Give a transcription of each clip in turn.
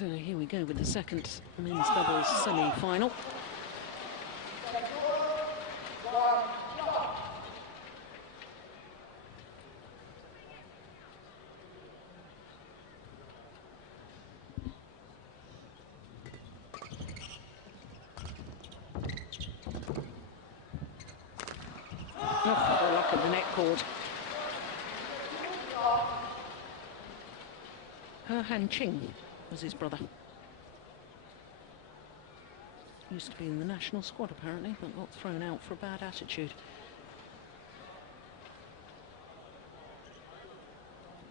So here we go with the second men's doubles semi-final. Oh, the luck of the net cord. Han Ching was his brother. Used to be in the national squad apparently, but got thrown out for a bad attitude.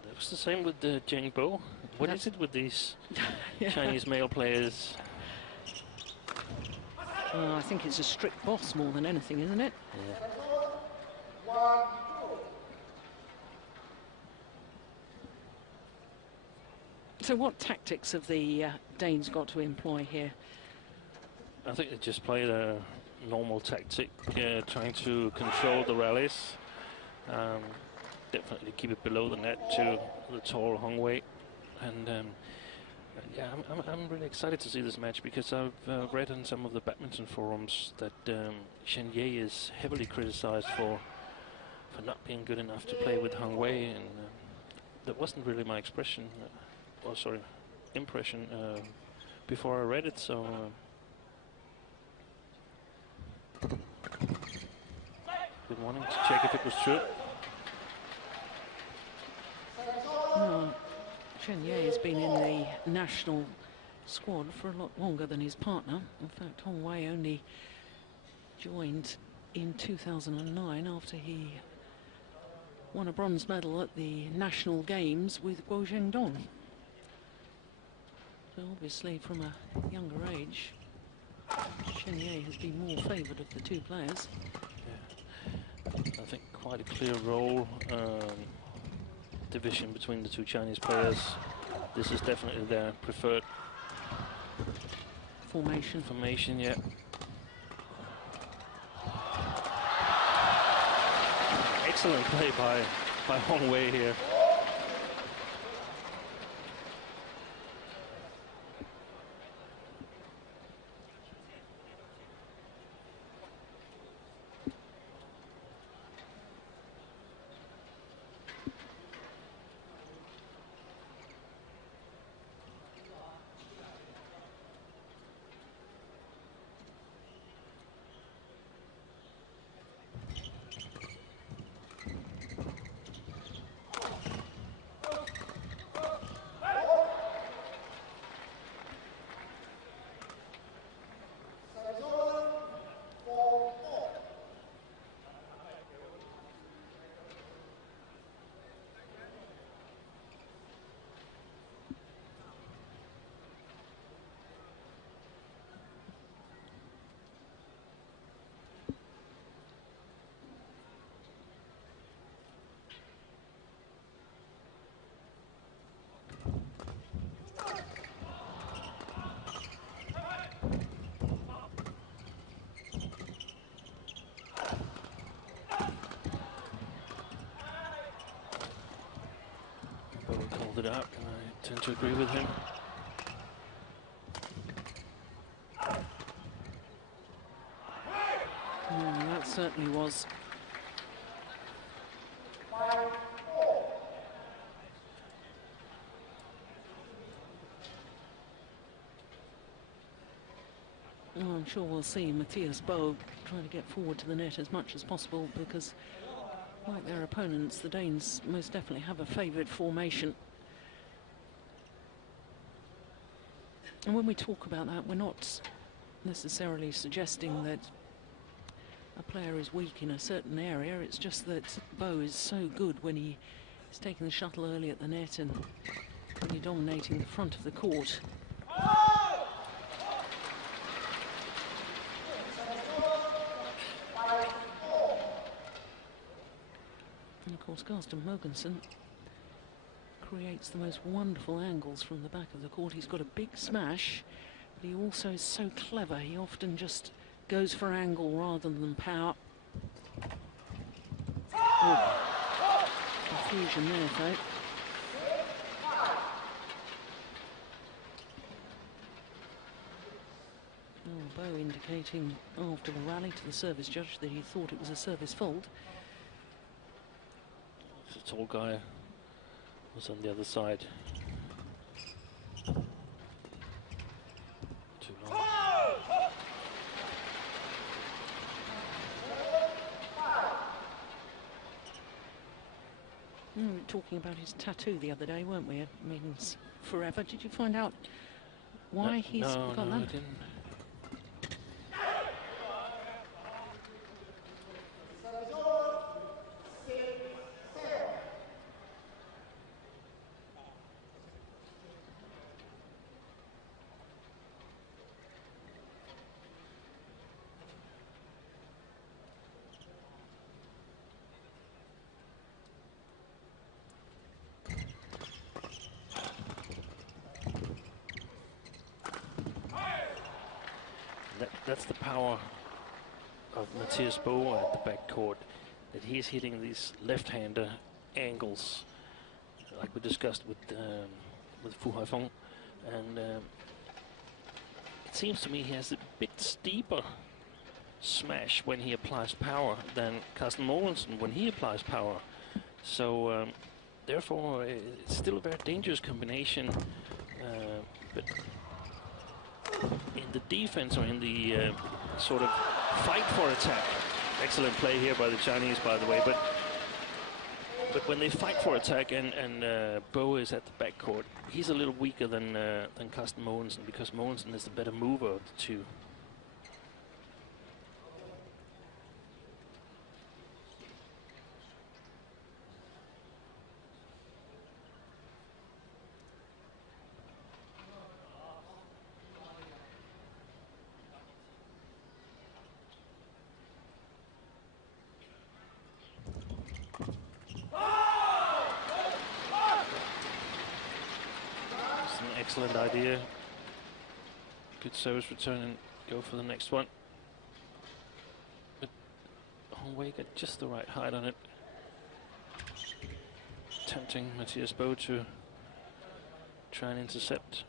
That was the same with Mathias Boe. What is it with these Yeah. Chinese male players? I think it's a strict boss more than anything, isn't it? Yeah. So what tactics have the Danes got to employ here? I think they just played a normal tactic, trying to control the rallies. Definitely keep it below the net to the tall Hong Wei. And yeah, I'm really excited to see this match because I've read on some of the badminton forums that Shen is heavily criticized for not being good enough to play with Hong Wei, and that wasn't really my impression before I read it. So been wanting to check if it was true. No, Shen has been in the national squad for a lot longer than his partner. In fact, Hong Wei only joined in 2009 after he won a bronze medal at the national games with Guo Zhengdong. So obviously from a younger age, Shen has been more favoured of the two players. Yeah. I think quite a clear role division between the two Chinese players. This is definitely their preferred formation, yeah. Excellent play by Hong Wei here. Called it out, and I tend to agree with him. That certainly was. I'm sure we'll see Mathias Boe trying to get forward to the net as much as possible because, like their opponents, the Danes most definitely have a favoured formation. And when we talk about that, we're not necessarily suggesting that a player is weak in a certain area. It's just that Boe is so good when he is taking the shuttle early at the net and when you're dominating the front of the court. And of course, Carsten Mogensen creates the most wonderful angles from the back of the court. He's got a big smash, but he also is so clever. He often just goes for angle rather than power. Oh, confusion there, though. Boe indicating after the rally to the service judge that he thought it was a service fault. The tall guy was on the other side. Too long. Talking about his tattoo the other day, weren't we? It means forever. Did you find out why he's got that? No, I didn't. That's the power of Mathias Boe at the back court, that he's hitting these left-hander angles, like we discussed with Fu Haifeng, and it seems to me he has a bit steeper smash when he applies power than Carsten Mogensen when he applies power. So therefore, it's still a very dangerous combination, but in the defense or in the sort of fight for attack. Excellent play here by the Chinese, by the way, but when they fight for attack and Boe is at the backcourt, he's a little weaker than Carsten Mogensen, because Mogensen is the better mover of the two. Excellent idea. Good service return and go for the next one. But Hong Wei got just the right height on it. Tempting Mathias Boe to try and intercept.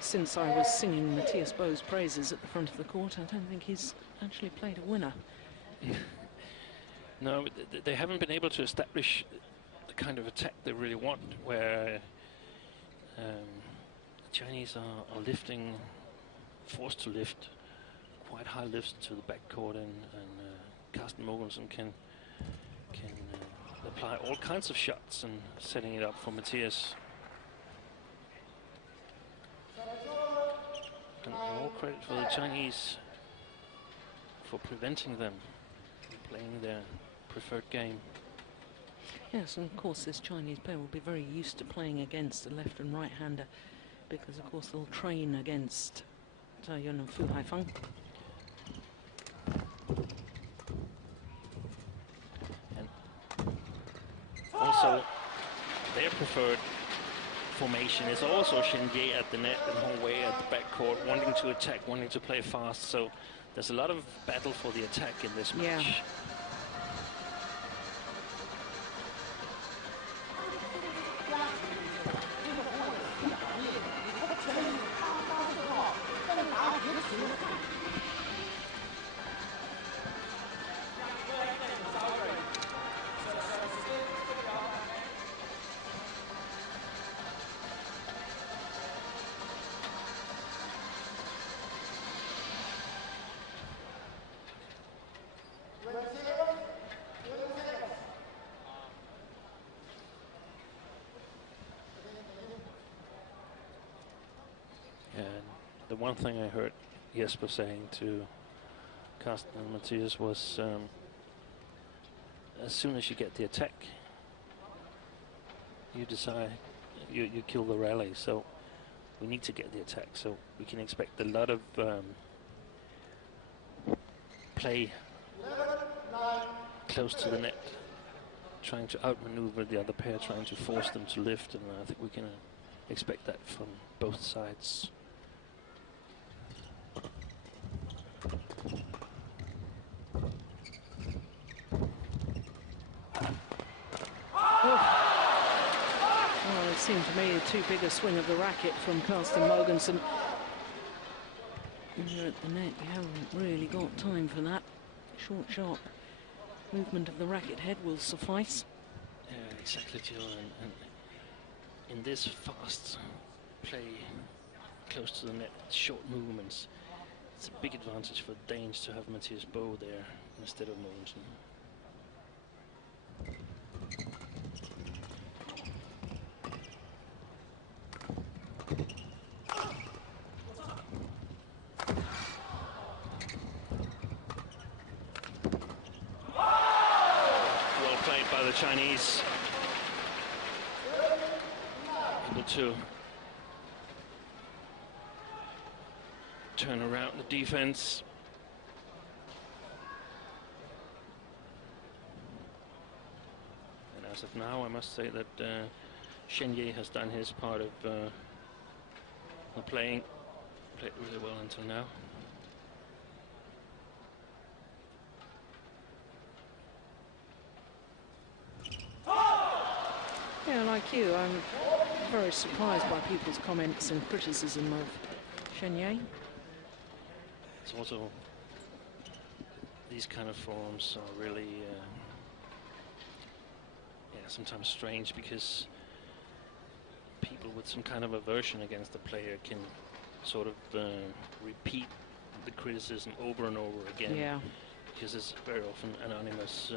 Since I was singing Mathias Boe's praises at the front of the court, I don't think he's actually played a winner. No, they haven't been able to establish the kind of attack they really want, where the Chinese are lifting, forced to lift quite high lifts to the backcourt, and Carsten Mogensen can apply all kinds of shots and setting it up for Mathias. And all credit for the Chinese for preventing them from playing their preferred game. Yes, and of course this Chinese pair will be very used to playing against a left and right-hander, because of course they'll train against Taiyuan and Fu Haifeng. And also their preferred formation is also Shen at the net and Hong Wei at the backcourt, wanting to attack, wanting to play fast. So there's a lot of battle for the attack in this match. the one thing I heard Jesper saying to Carsten and Mathias was, as soon as you get the attack, you decide, you kill the rally. So we need to get the attack. So we can expect a lot of play close to the net, trying to outmaneuver the other pair, trying to force them to lift, and I think we can expect that from both sides. Well, it seemed to me too big a swing of the racket from Carsten Mogensen. When you're at the net, you haven't really got time for that. Short, sharp movement of the racket head will suffice. Yeah, exactly, Jill. And in this fast play, close to the net, short movements, it's a big advantage for the Danes to have Mathias Boe there instead of Mogensen. The Chinese able to turn around the defense. And as of now, I must say that Shen has done his part of the played really well until now. Yeah, like you, I'm very surprised by people's comments and criticism of Shen. It's also, these kind of forums are really, sometimes strange, because people with some kind of aversion against the player can sort of repeat the criticism over and over again. Yeah. Because it's very often anonymous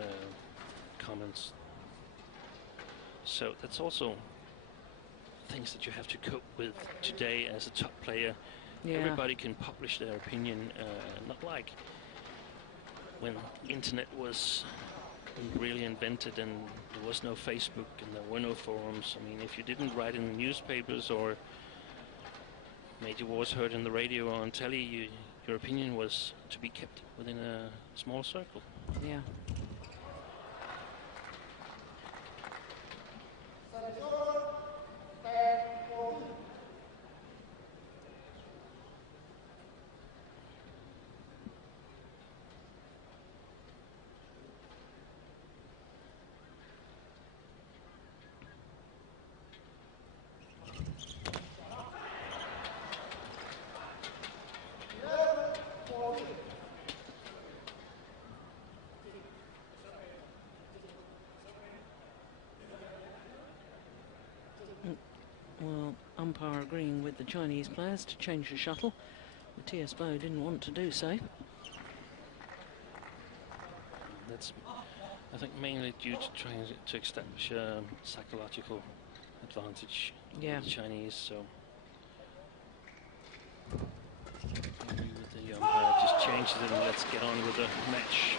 comments. So that's also things that you have to cope with today as a top player. Yeah. Everybody can publish their opinion, not like when internet was really invented and there was no Facebook and there were no forums. I mean, if you didn't write in the newspapers or made your voice heard in the radio or on telly, your opinion was to be kept within a small circle. Yeah. Well, umpire agreeing with the Chinese players to change the shuttle. Mathias Boe didn't want to do so. That's, I think, mainly due to trying to establish a psychological advantage with the Chinese. So maybe with the umpire just changes it and let's get on with the match.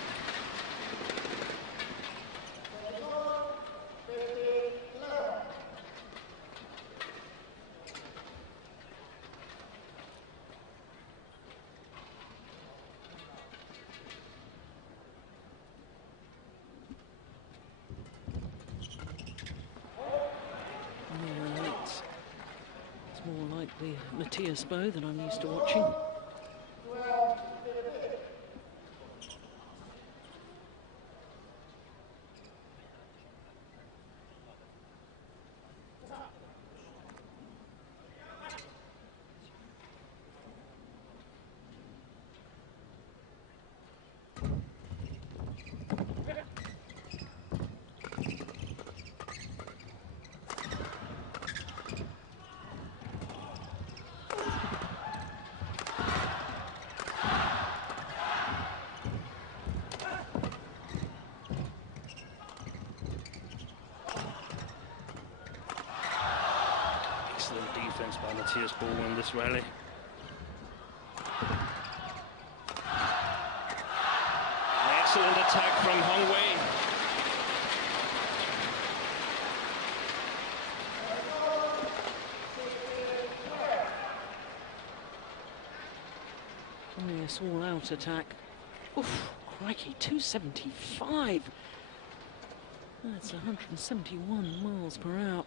Mathias Boe that I'm used to watching. Excellent defense by Mathias Boe in this rally. from Hong Wei. Yes, all out attack. Oof, crikey, 275. That's 171 miles per hour.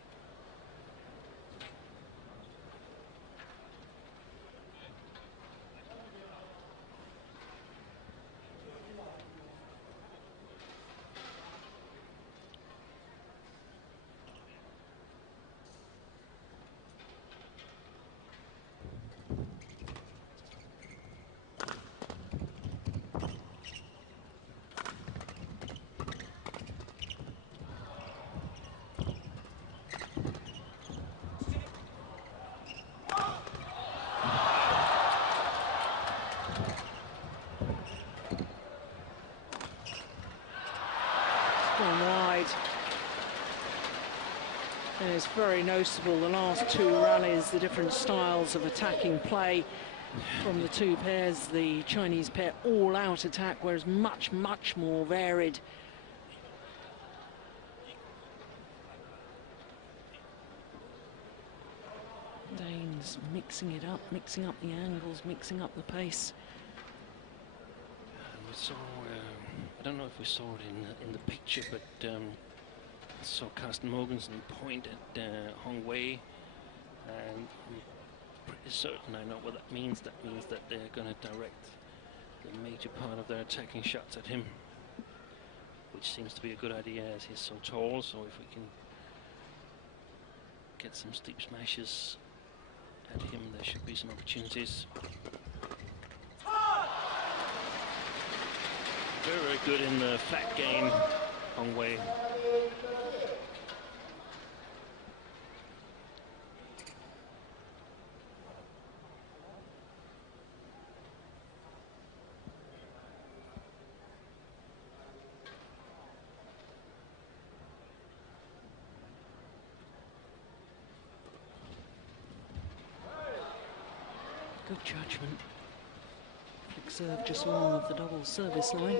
Wide. And it's very noticeable the last two rallies, the different styles of attacking play from the two pairs. The Chinese pair all out attack, whereas much more varied. Danes mixing it up, mixing up the angles, mixing up the pace. We saw, I don't know if we saw it in the picture, but I saw Carsten Mogensen point at Hong Wei, and I'm pretty certain I know what that means. That means that they're going to direct the major part of their attacking shots at him, which seems to be a good idea as he's so tall. So if we can get some steep smashes at him, there should be some opportunities. Very good in the flat game, Hong Wei. Good judgment. Flick serve just long of the double service line.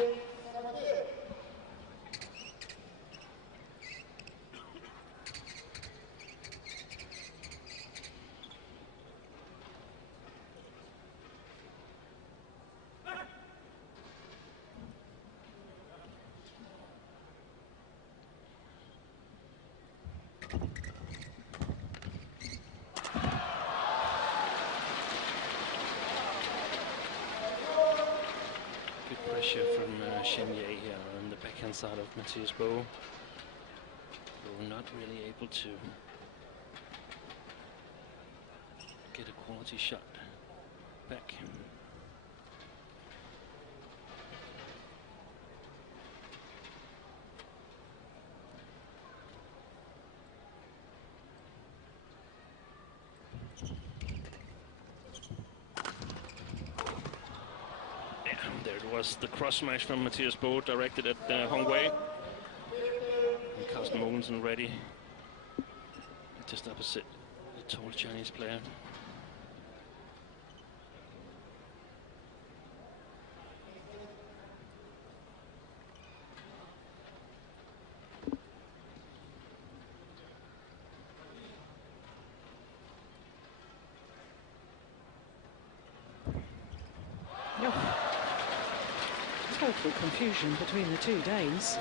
Pressure from Shen here on the backhand side of Mathias Boe. We're not really able to get a quality shot back. There it was, the cross smash from Mathias Boe directed at Hong Wei. And Carsten Mogensen ready, just opposite the tall Chinese player. Total confusion between the two Danes.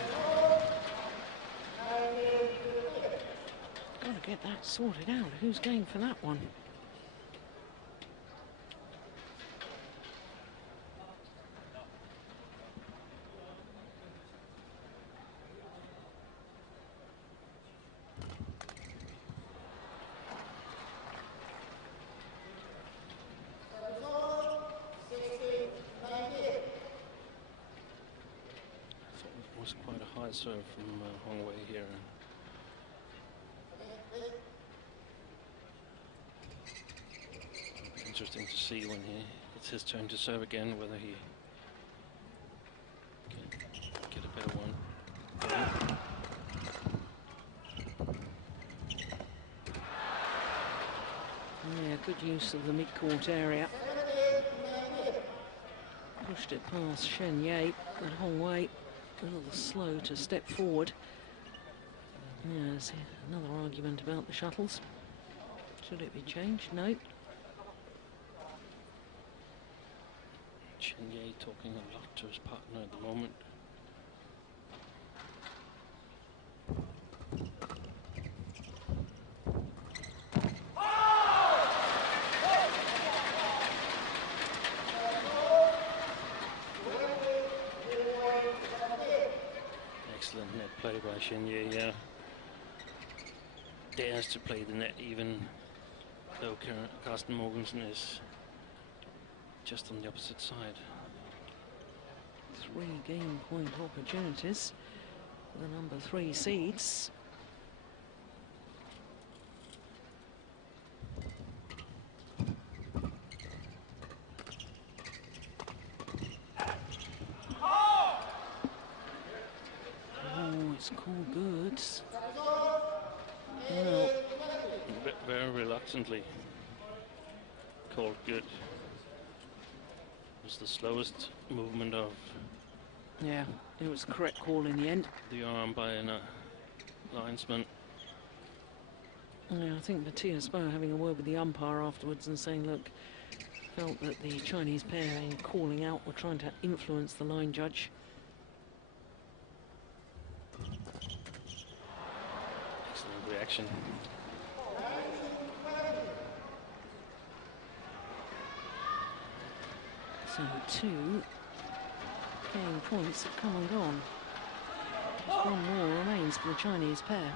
Got to get that sorted out. Who's going for that one? Was quite a high serve from Hong Wei here. It'll be interesting to see when it's his turn to serve again, whether he can get a better one. Yeah, good use of the mid-court area. Pushed it past Shen, but Hong Wei a little slow to step forward. Yes, another argument about the shuttles. Should it be changed? No. Shen talking a lot to his partner at the moment. Excellent net play by Shen. Dares to play the net even though Carsten Mogensen is just on the opposite side. 3 game point opportunities for the number 3 seeds. Oh, it's called goods. Well, very reluctantly called good. It was the slowest movement of. Yeah, it was the correct call in the end. The arm by a linesman. Yeah, I think Mathias Boe having a word with the umpire afterwards and saying, look, felt that the Chinese pair in calling out were trying to influence the line judge. Excellent reaction. So 2 game points have come and gone. Just 1 more remains for the Chinese pair.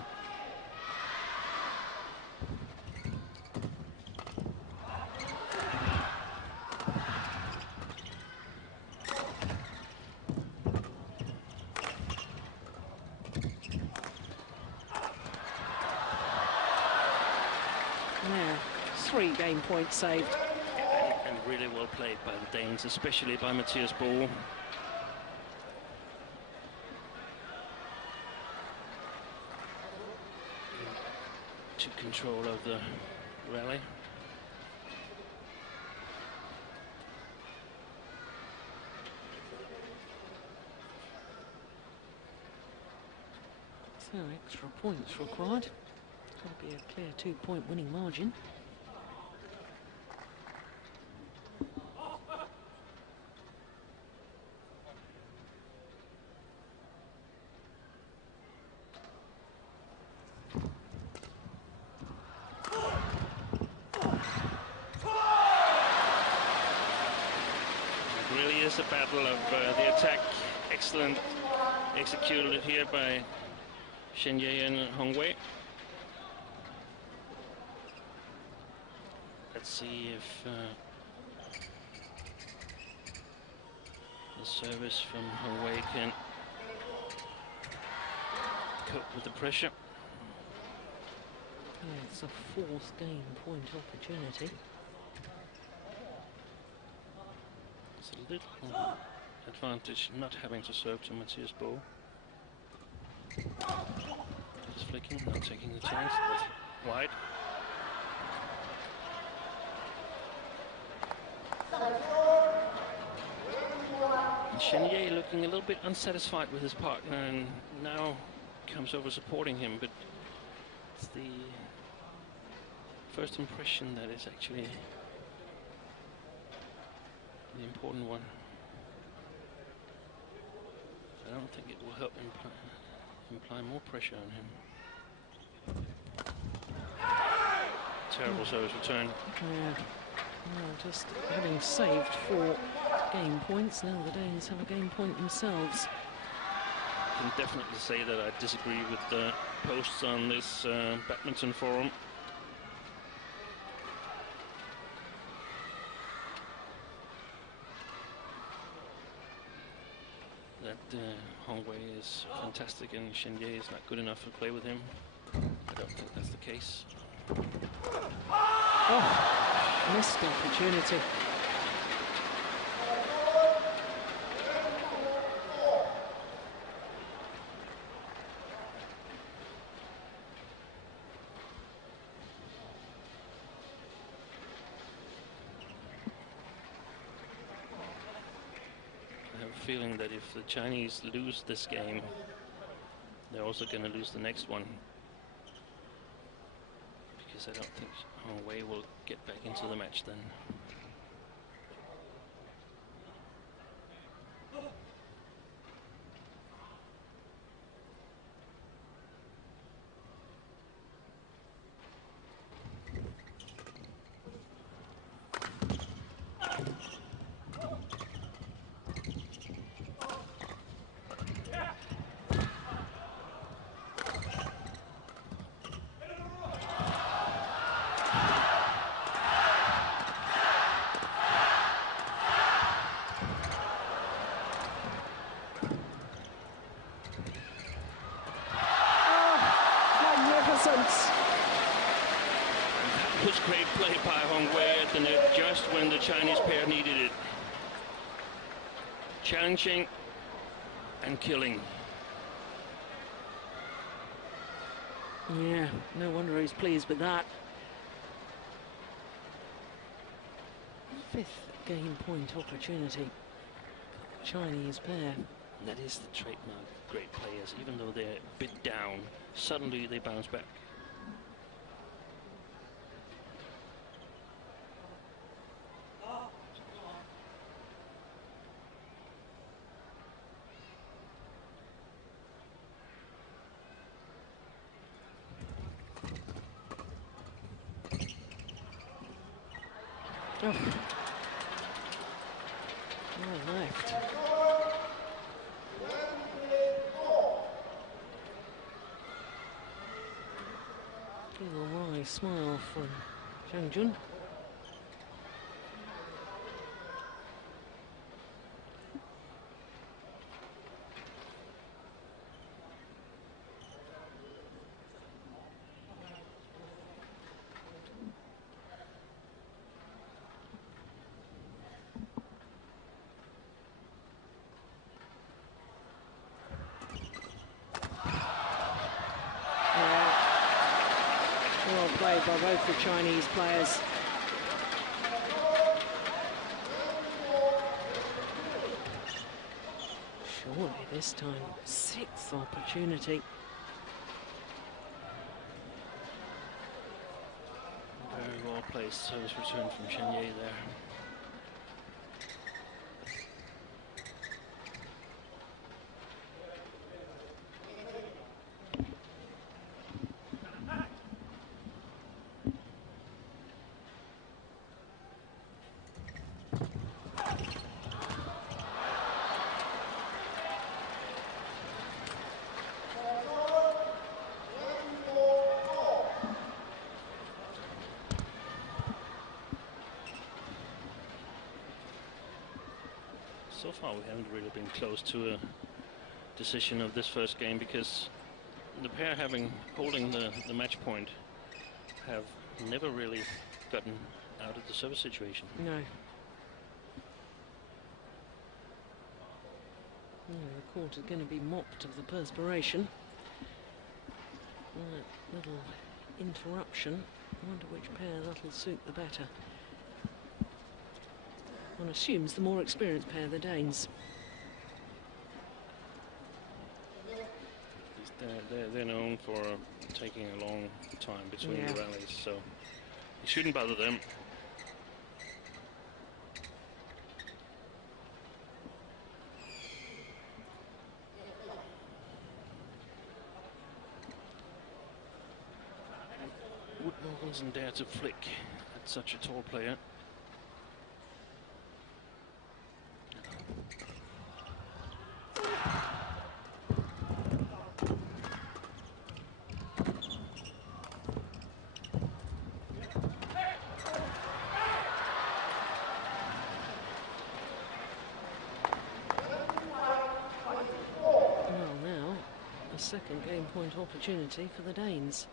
Now, 3 game points saved. And really well played by the Danes, especially by Mathias Boe. Took control of the rally. So extra points required. Got to be a clear 2-point winning margin. It really is a battle of the attack. Excellent executed here by Shen and Hong Wei. Let's see if the service from Hong Wei can cope with the pressure. Yeah, it's a 4th game point opportunity. It's a little advantage not having to serve to Mathias Boe. Just flicking, not taking the chance. That's wide. Shen looking a little bit unsatisfied with his partner and now comes over supporting him, but it's the first impression that is actually the important one. I don't think it will help imply more pressure on him. Terrible service return. Yeah. Well, just having saved 4 game points, now the Danes have a game point themselves. I can definitely say that I disagree with the posts on this badminton forum. That Hong Wei is fantastic and Shen is not good enough to play with him. I don't think that's the case. Oh, missed opportunity. feeling that if the Chinese lose this game, they're also going to lose the next one. Because I don't think Hong Wei will get back into the match then. That was great play by Hong Wei at the net just when the Chinese pair needed it. Challenging and killing. Yeah, no wonder he's pleased with that. 5th game point opportunity. Chinese pair. That is the trademark of great players. Even though they're a bit down, suddenly they bounce back. Oh. Well left. A wry smile from Shenzhen. Well played by both the Chinese players. Surely this time, 6th opportunity. Very well placed service return from Shen there. So far we haven't really been close to a decision of this first game because the pair holding the match point have never really gotten out of the service situation. No. The court is going to be mopped of the perspiration. Right, little interruption. I wonder which pair that'll suit the better. One assumes the more experienced pair, the Danes. They're known for taking a long time between the rallies, so it shouldn't bother them. Would Mogensen dare to flick at such a tall player? Second game point opportunity for the Danes.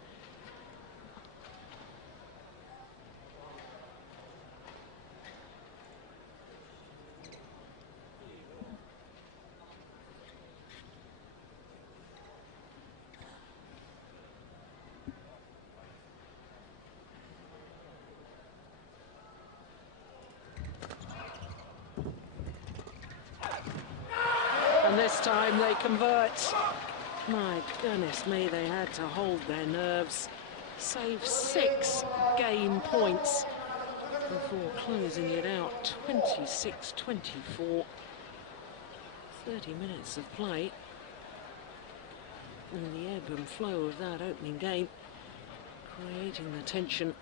this time they convert. My goodness me, they had to hold their nerves. Save 6 game points before closing it out. 26-24. 30 minutes of play. And the ebb and flow of that opening game, creating the tension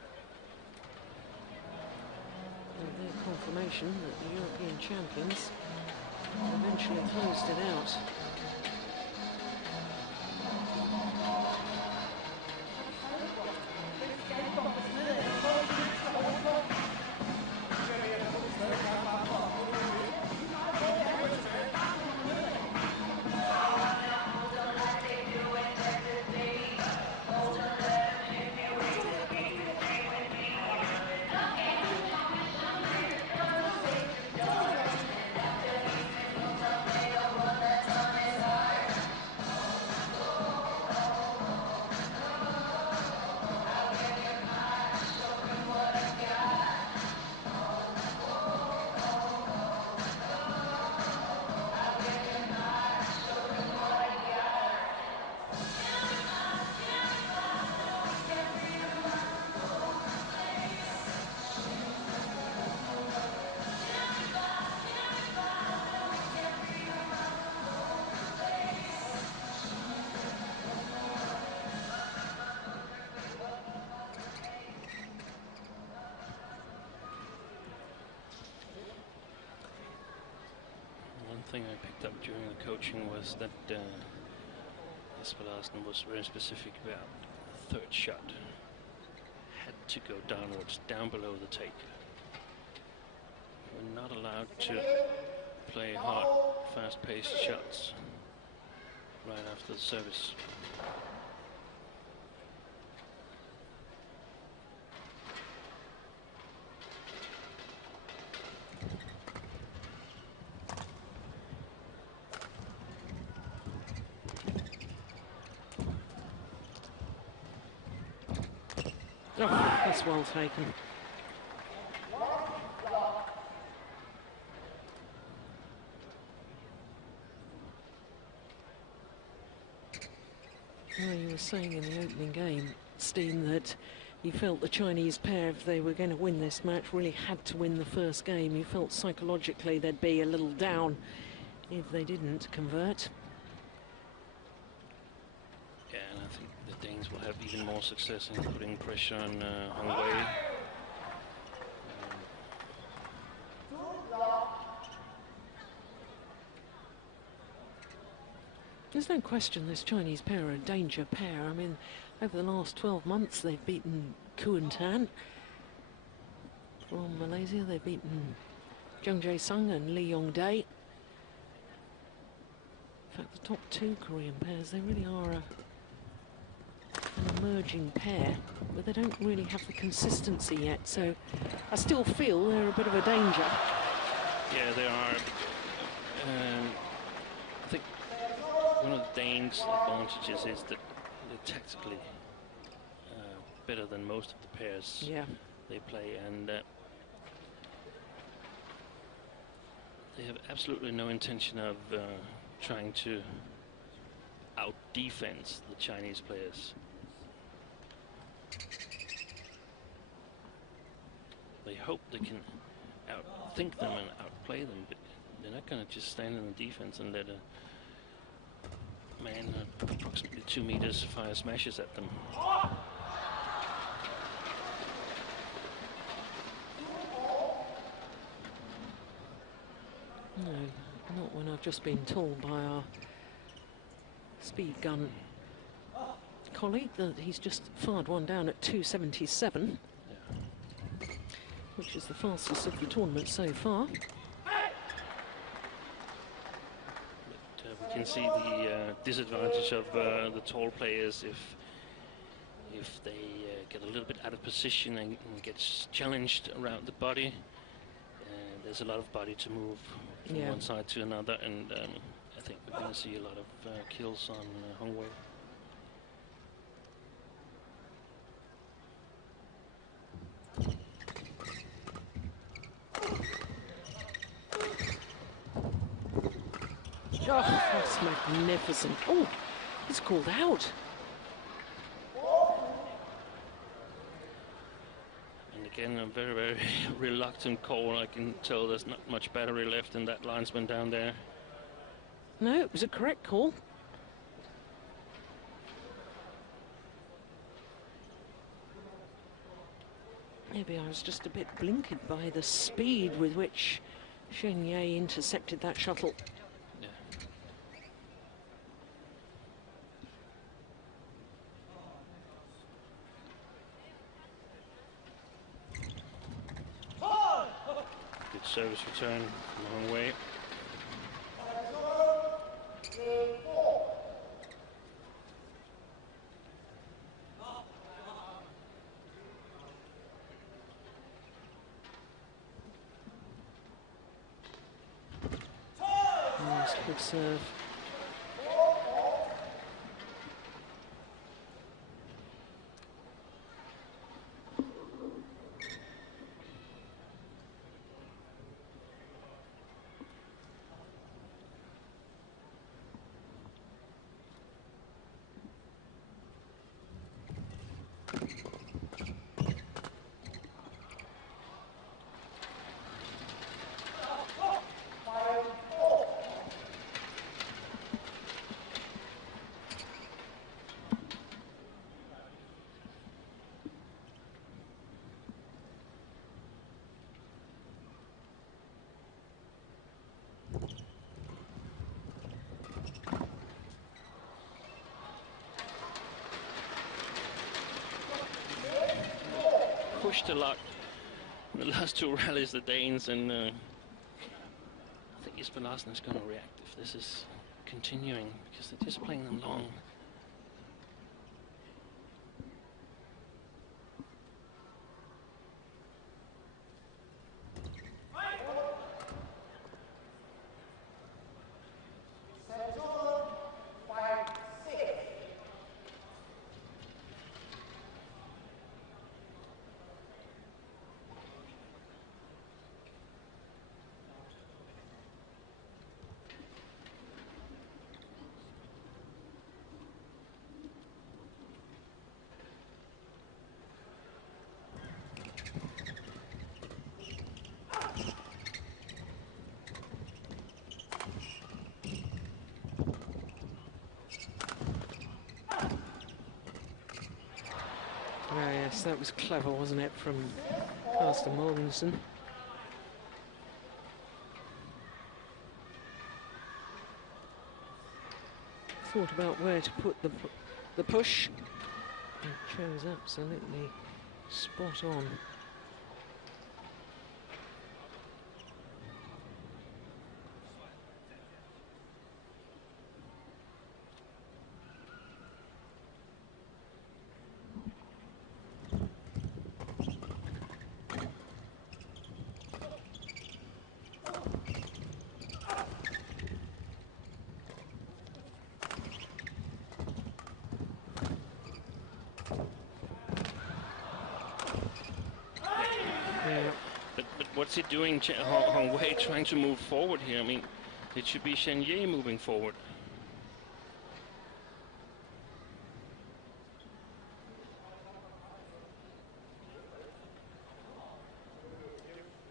of their confirmation that the European champions eventually closed it out. Thing I picked up during the coaching was that Jesper Larsen was very specific about the third shot. Had to go downwards, down below the take. We're not allowed to play hard, fast-paced shots right after the service. Oh, that's well taken. Well, you were saying in the opening game, Steen, that you felt the Chinese pair, if they were going to win this match, really had to win the first game. You felt psychologically they'd be a little down if they didn't convert. Yeah, and I think the Danes will have even more success in putting pressure on Hong Wei. There's no question this Chinese pair are a danger pair. I mean, over the last 12 months they've beaten Kuan Tan from Malaysia. They've beaten Zheng Jae-sung and Lee Yong-dae. In fact, the top 2 Korean pairs, they really are an emerging pair, but they don't really have the consistency yet. So I still feel they're a bit of a danger. Yeah, they are. I think one of the Danes' advantages is that they're tactically better than most of the pairs they play, and they have absolutely no intention of trying to out-defense the Chinese players. They hope they can outthink them and outplay them, but they're not going to just stand in the defense and let a man approximately 2 meters fire smashes at them. No, not when I've just been told by our speed gun colleague that he's just fired one down at 277, which is the fastest of the tournament so far. We can see the disadvantage of the tall players if they get a little bit out of position and gets challenged around the body. There's a lot of body to move from one side to another, and I think we're going to see a lot of kills on Hong Wei. Oh, just magnificent. Oh, he's called out. And again, a very, very reluctant call. I can tell there's not much battery left in that linesman down there. No, it was a correct call. Maybe I was just a bit blinkered by the speed with which Shen intercepted that shuttle. Yeah. Good service return, long way. Nice, good serve. Pushed a lot in the last two rallies, the Danes, and I think Jesper Larsen is going to react if this is continuing, because they're just playing them long. Oh yes, that was clever, wasn't it, from Carsten Mogensen. Thought about where to put the push. He chose absolutely spot on. But what's he doing, Hong Wei, trying to move forward here? I mean, it should be Shen moving forward.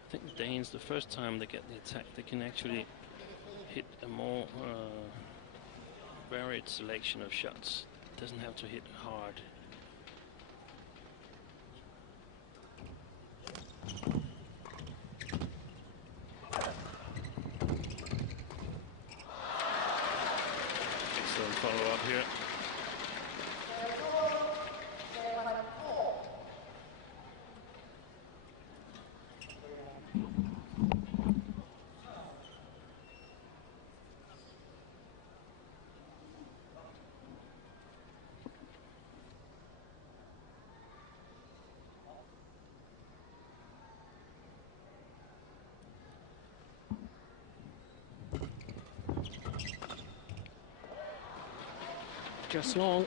I think the Danes, the first time they get the attack, they can actually hit a more varied selection of shots. It doesn't have to hit hard. Excellent follow-up here. Just long.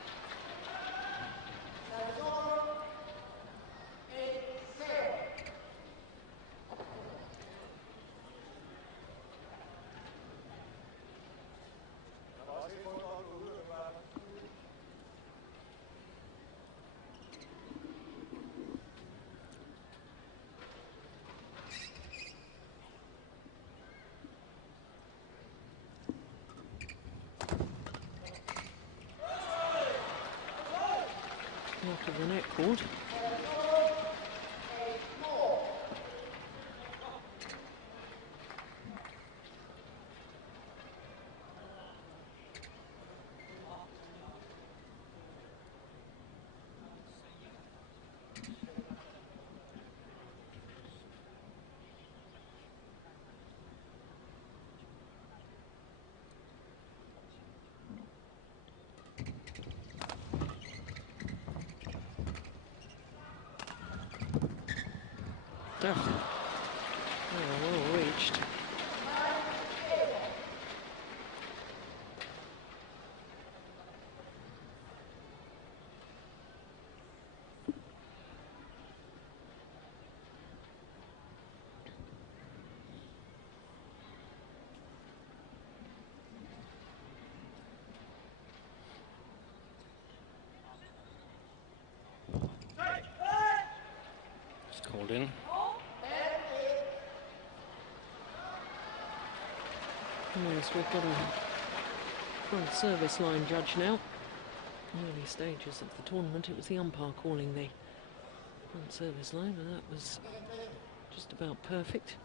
out of the net cord. Oh, well reached. It's called in. Yes, we've got a front service line judge now. Early stages of the tournament, it was the umpire calling the front service line, and that was just about perfect.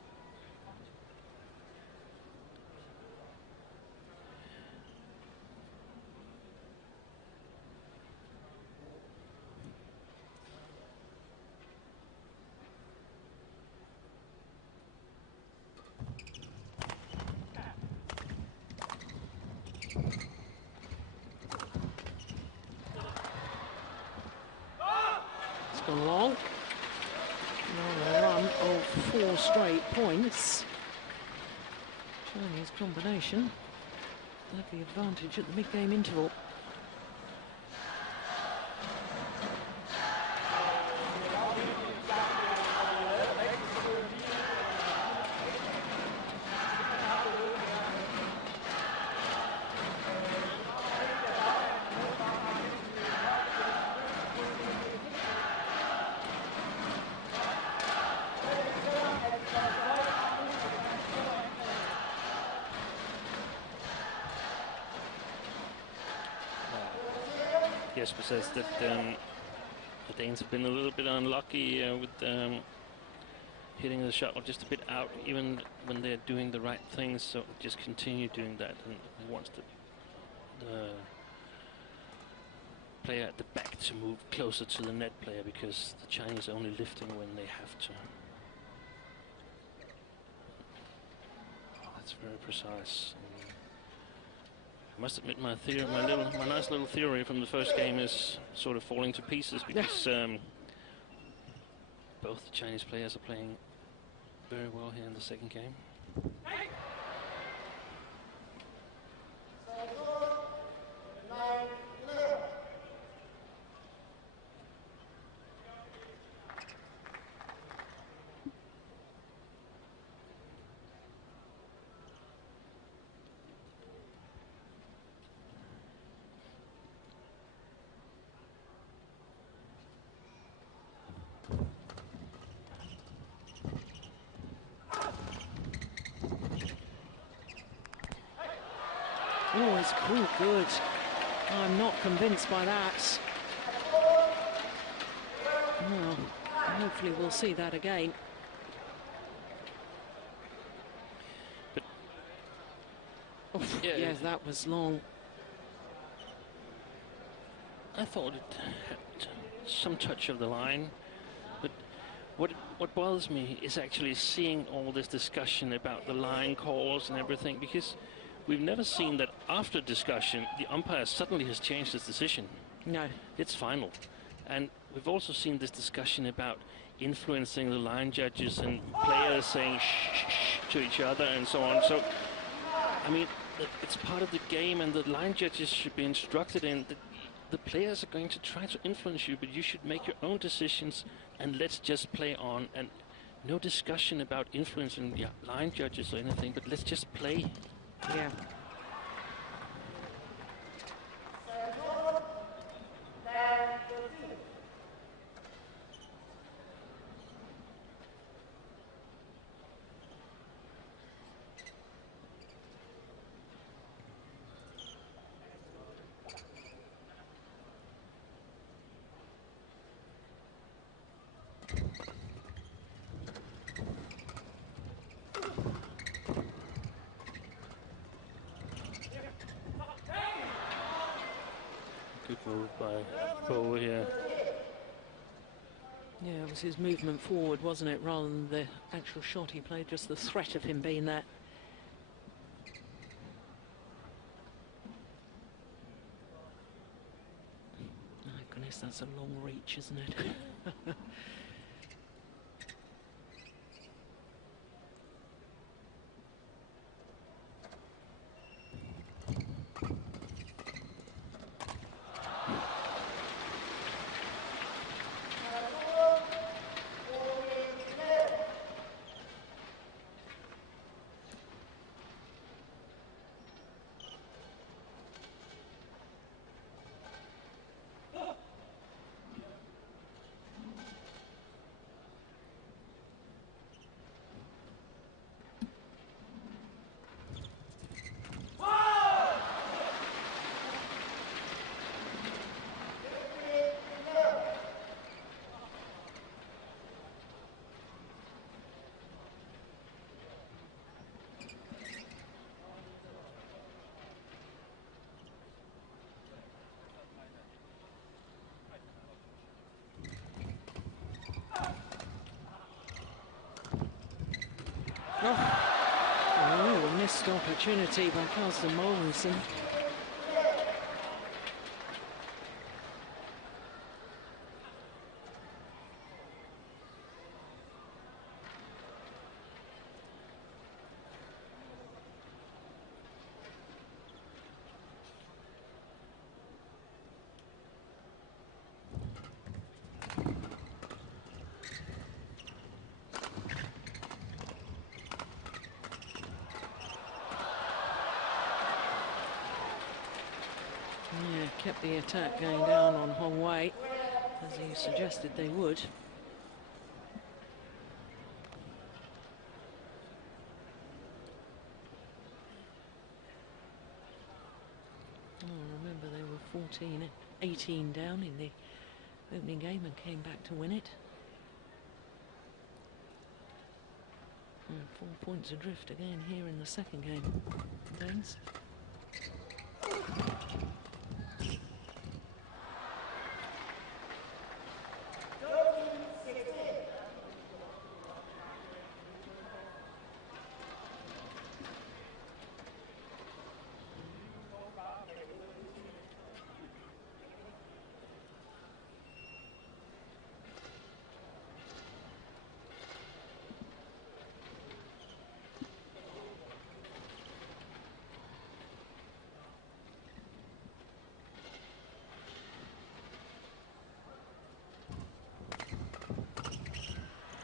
Gone long. Now a run of 4 straight points. Chinese combination had the advantage at the mid-game interval. Jesper says that the Danes have been a little bit unlucky with hitting the shuttle just a bit out, even when they're doing the right things. So just continue doing that, and he wants the player at the back to move closer to the net player, because the Chinese are only lifting when they have to. That's very precise. I must admit, my nice little theory from the first game is sort of falling to pieces, because both the Chinese players are playing very well here in the second game. Oh, it's cool, good. I'm not convinced by that. Well, hopefully we'll see that again. But oh, yeah, that was long. I thought it had some touch of the line, but what bothers me is actually seeing all this discussion about the line calls and everything, because we've never seen that after discussion the umpire suddenly has changed his decision. No. It's final. And we've also seen this discussion about influencing the line judges and players saying shh, shh, shh to each other and so on. So, I mean, it's part of the game, and the line judges should be instructed in that the players are going to try to influence you, but you should make your own decisions, and let's just play on. And no discussion about influencing the line judges or anything, but let's just play. Yeah. Good move by Boe here. Yeah, it was his movement forward, wasn't it, rather than the actual shot he played, just the threat of him being there. My goodness, that's a long reach, isn't it? Oh, missed opportunity by Carsten Mogensen. Yeah, kept the attack going down on Hong Wei, as he suggested they would. Oh, remember they were 18 down in the opening game and came back to win it. And 4 points adrift again here in the second game. Danes.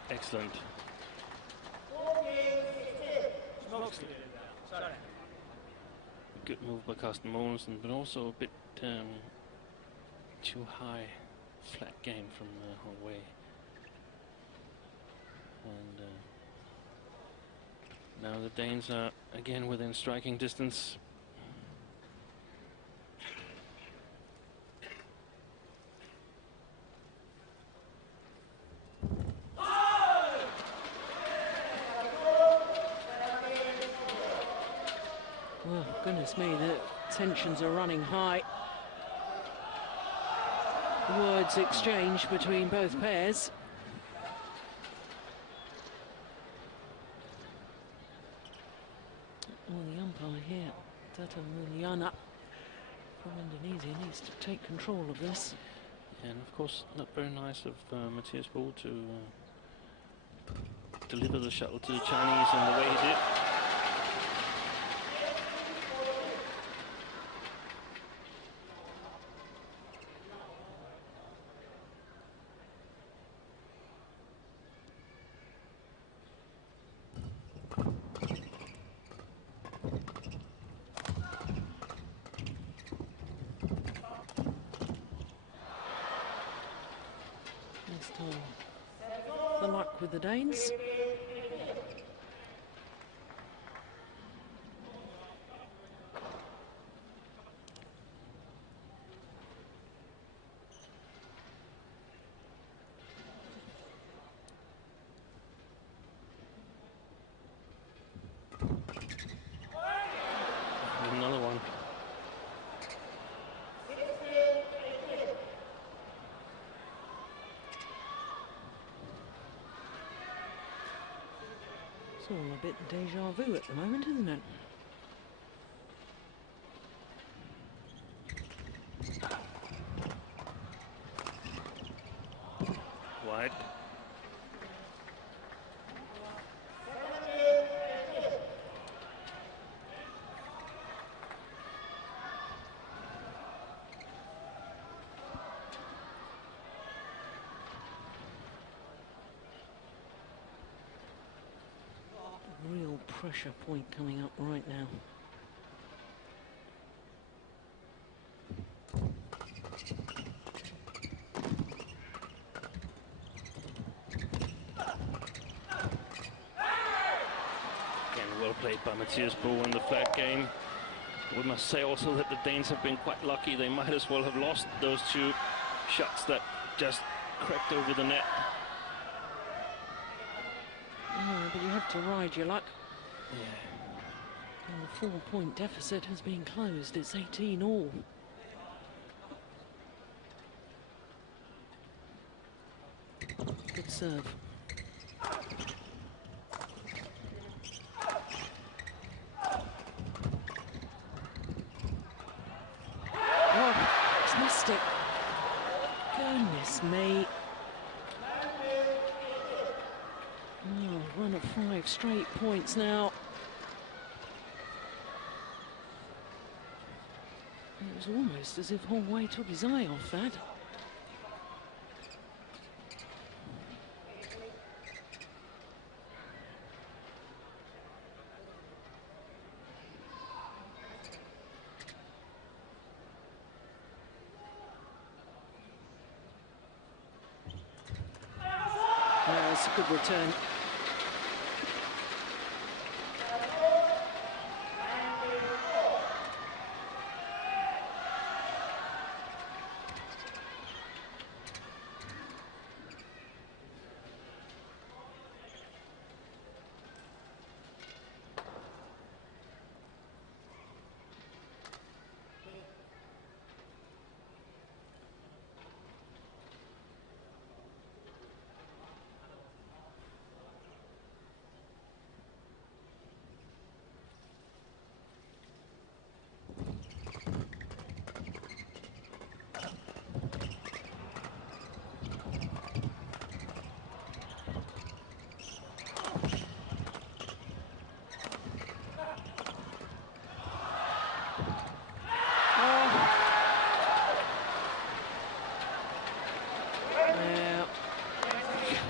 Excellent. Good move by Carsten Mogensen, but also a bit too high, flat game from Hong Wei. And now the Danes are again within striking distance. Well, goodness me, the tensions are running high. Words exchanged between both pairs. Well, the umpire here, Tata Mulyana from Indonesia, needs to take control of this. And of course, not very nice of Mathias Boe to deliver the shuttle to the Chinese in the way he did. This time, the luck with the Danes. Another one. It's all a bit deja vu at the moment, isn't it? Wide. Real pressure point coming up right now. Well played by Mathias Boe in the flag game. We must say also that the Danes have been quite lucky. They might as well have lost those two shots that just cracked over the net. Oh, but you have to ride your luck. Yeah. And the 4-point deficit has been closed. It's 18 all. Good serve. Missed it. Goodness me. Oh, run of 5 straight points now. It was almost as if Hong Wei took his eye off that. That's a good return.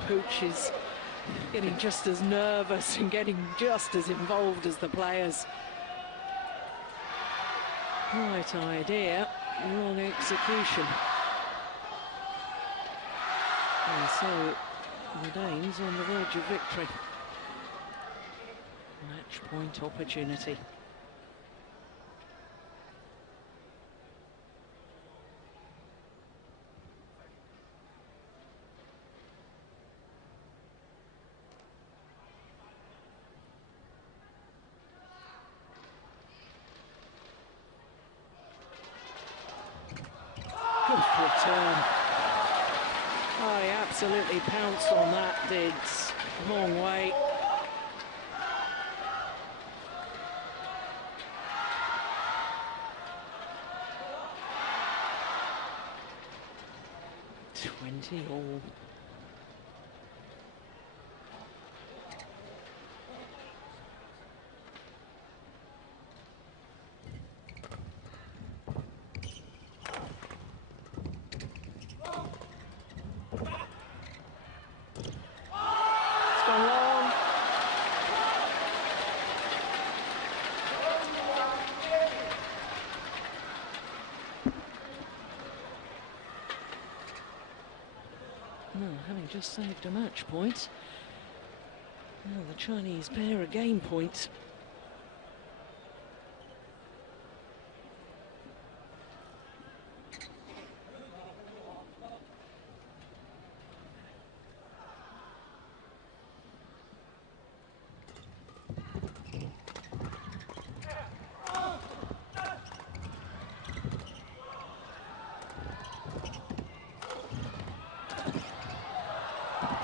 Coach is getting just as nervous and getting just as involved as the players. Right idea, wrong execution. And so the Danes on the verge of victory. Match point opportunity. Return. Oh, he absolutely pounced on that, did Hong Wei. All. Having just saved a match point. Now the Chinese pair a game point.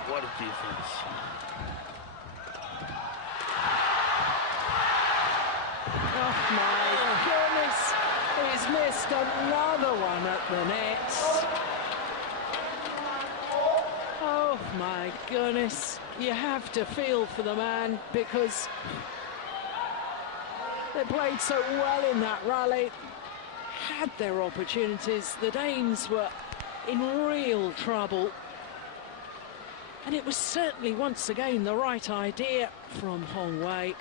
What a defense. another one at the nets. Oh my goodness, you have to feel for the man because they played so well in that rally, had their opportunities. The Danes were in real trouble. And it was certainly once again the right idea from Hong Wei.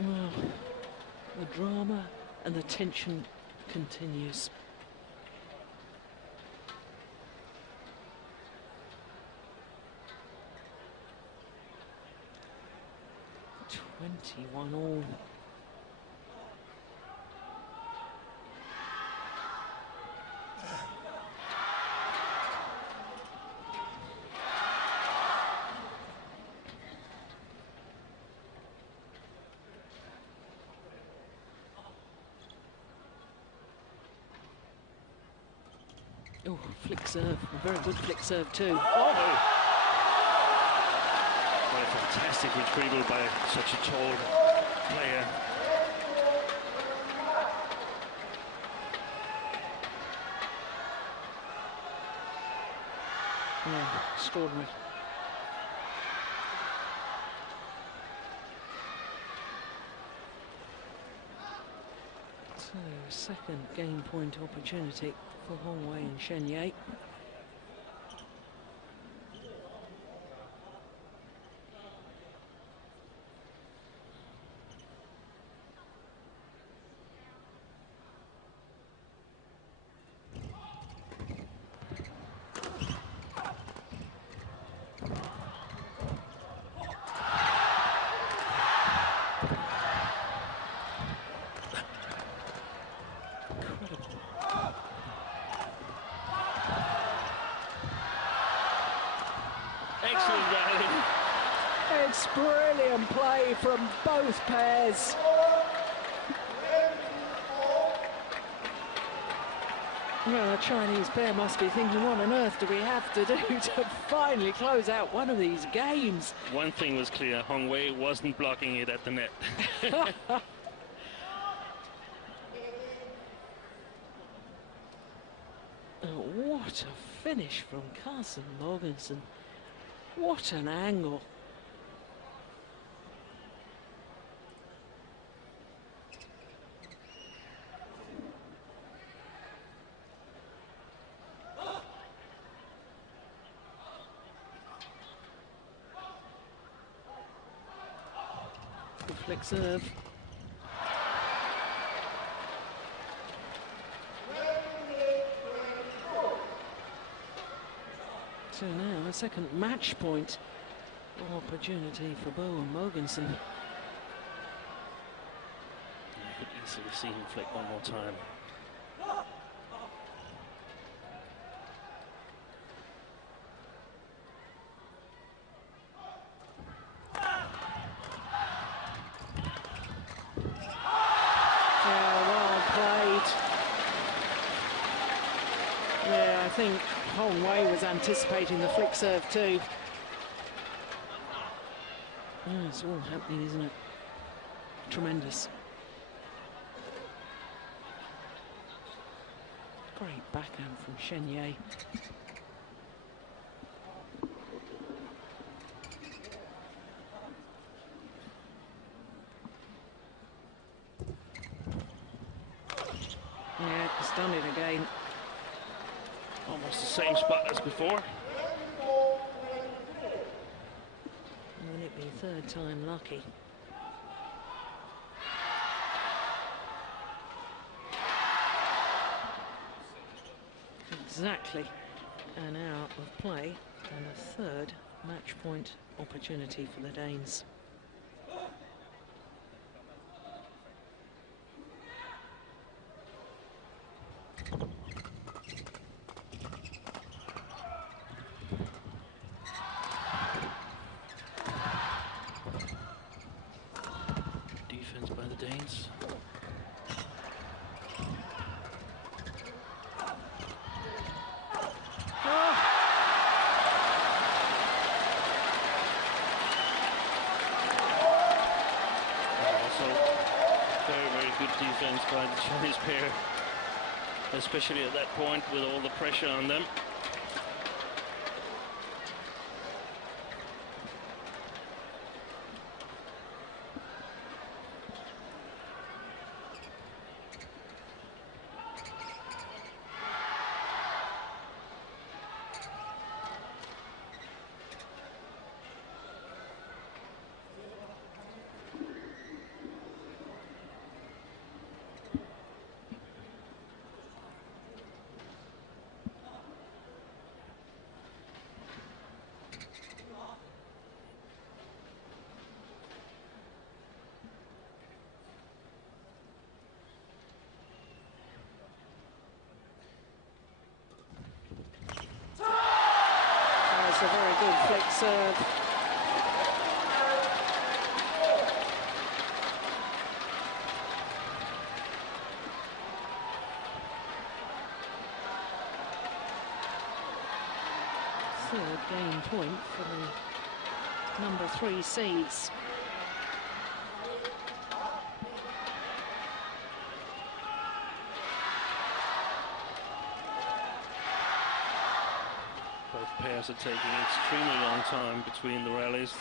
Well, the drama and the tension continues. (21 all). Oh, flick serve, a very good flick serve too. Oh! What a fantastic retrieval by such a tall player. Yeah, extraordinary. So, second game point opportunity for Hong Wei and Shen. Excellent rally. It's brilliant play from both pairs. Well, the Chinese pair must be thinking, what on earth do we have to do to finally close out one of these games? One thing was clear, Hong Wei wasn't blocking it at the net. Oh, what a finish from Carsten Mogensen. What an angle. Good flick serve. So now a second match point opportunity for Boe and Mogensen. You could easily see him flick one more time. Yeah, well played. Yeah, I think Hong Wei was anticipating the flick serve too. Oh, it's all happening, isn't it? Tremendous. Great backhand from Shen. Yeah, he's done it again. Almost the same spot as before. Will it be third time lucky? Exactly an hour of play and a third match point opportunity for the Danes. Defense by the Danes. good defense by the Chinese pair, especially at that point with all the pressure on them. That's a very good flick serve. Third game point for the number 3 seeds. Both pairs are taking extremely long time between the rallies.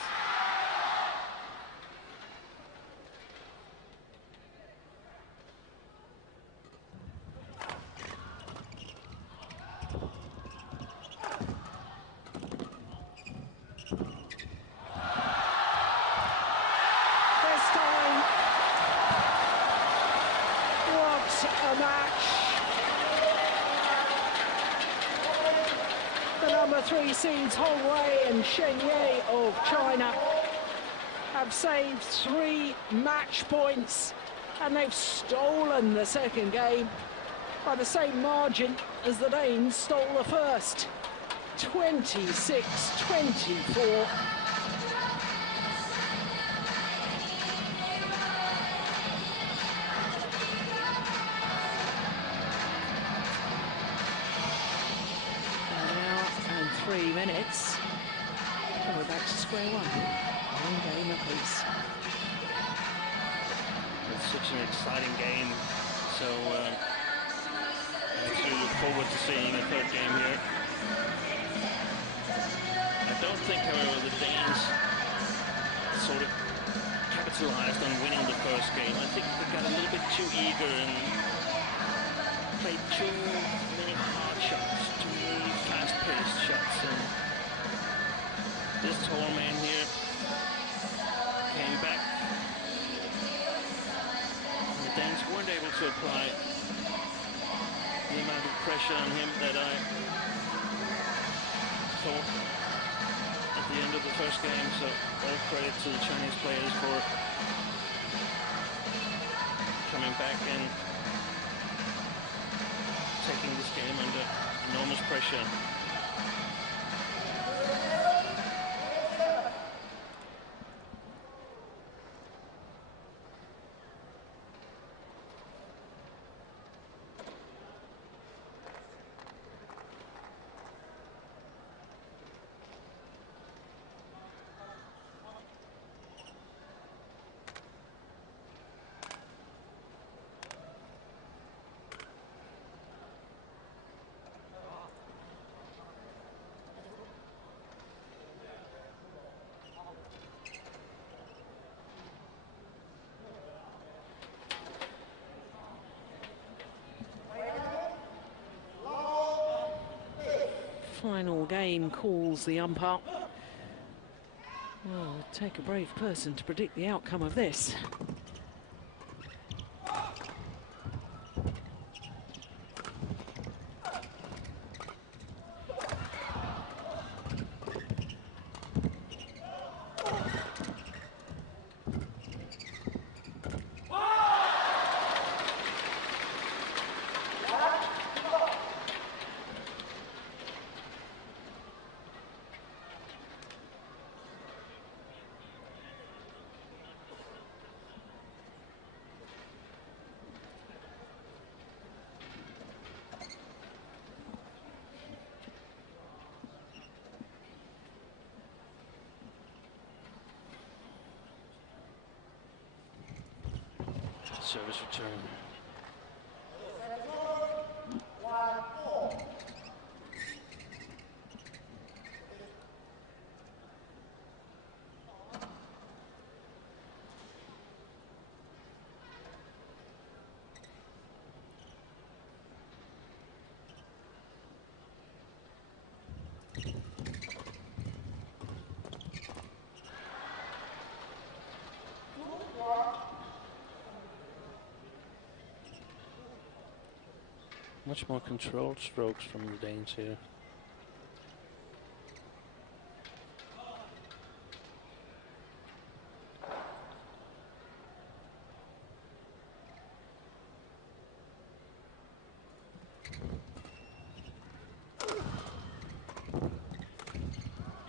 This time, what a match! The number 3 seeds Hong Wei and Shen of China have saved 3 match points, and they've stolen the second game by the same margin as the Danes stole the first, 26-24. An hour and 3 minutes. And we're back to square one. One game apiece. It's such an exciting game, so I actually look forward to seeing a third game here. I don't think, however, the Danes sort of capitalized on winning the first game. I think they got a little bit too eager and played too many hard shots, too many fast-paced shots, and this tall man here came back. And the Danes weren't able to apply the amount of pressure on him that I thought at the end of the first game, so all credit to the Chinese players for coming back and taking this game under enormous pressure. Final game calls the umpire. Well, it'll take a brave person to predict the outcome of this. service return. Much more controlled strokes from the Danes here.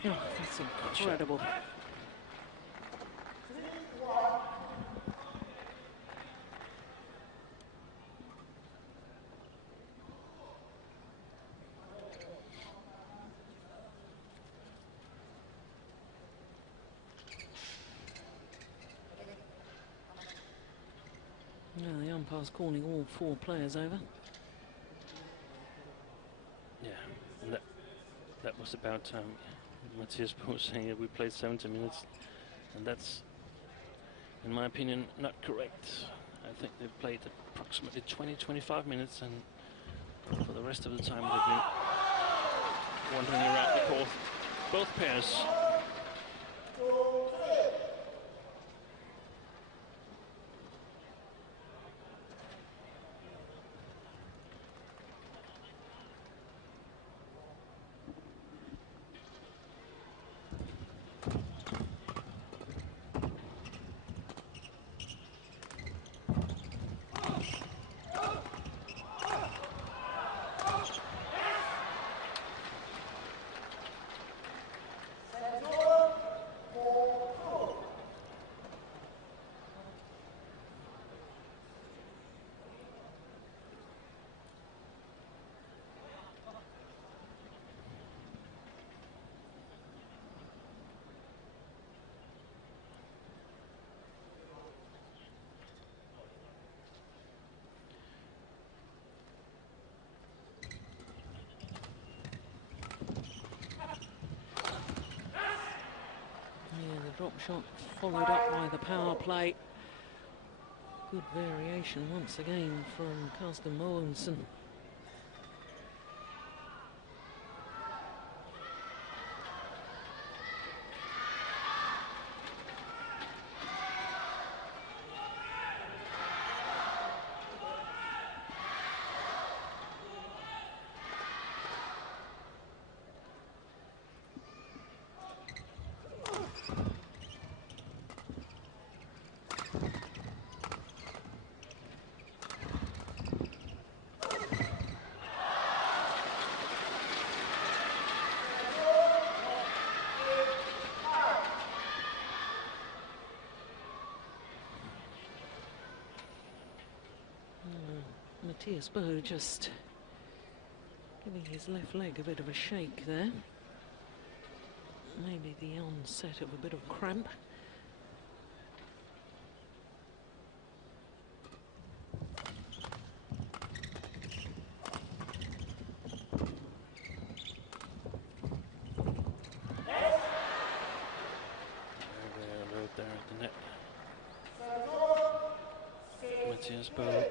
Oh, that's incredible. Now the umpire's calling all 4 players over. Yeah, and that was about Mathias Boe saying that we played 70 minutes, and that's, in my opinion, not correct. I think they've played approximately 20-25 minutes, and for the rest of the time they've been wandering around the court, both pairs. Drop shot followed up by the power play. Good variation once again from Carsten Mogensen. Mathias Boe just giving his left leg a bit of a shake there. Maybe the onset of a bit of cramp. There at the net. Mathias Boe.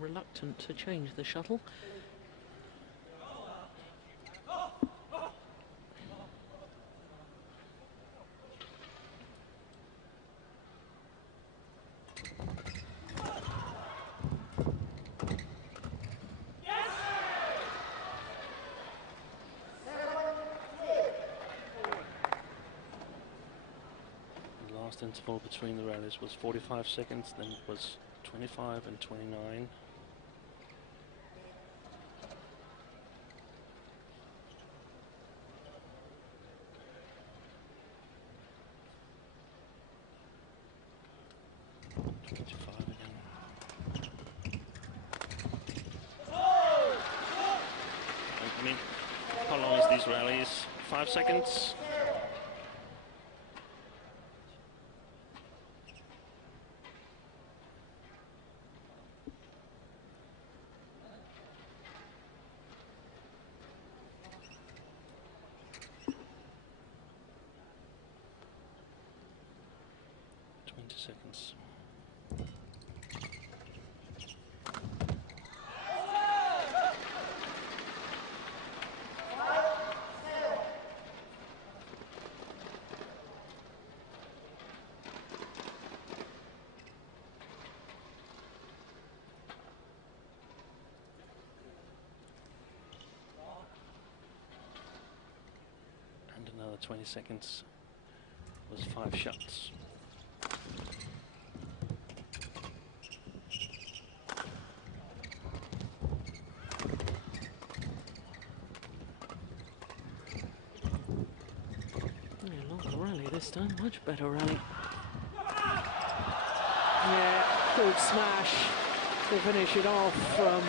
Reluctant to change the shuttle. The last interval between the rallies was 45 seconds, then it was 25 and 29. 25 again. I mean, how long is these rallies? 5 seconds? Seconds. And another 20 seconds was 5 shots. This time, much better rally. Yeah, good smash to finish it off from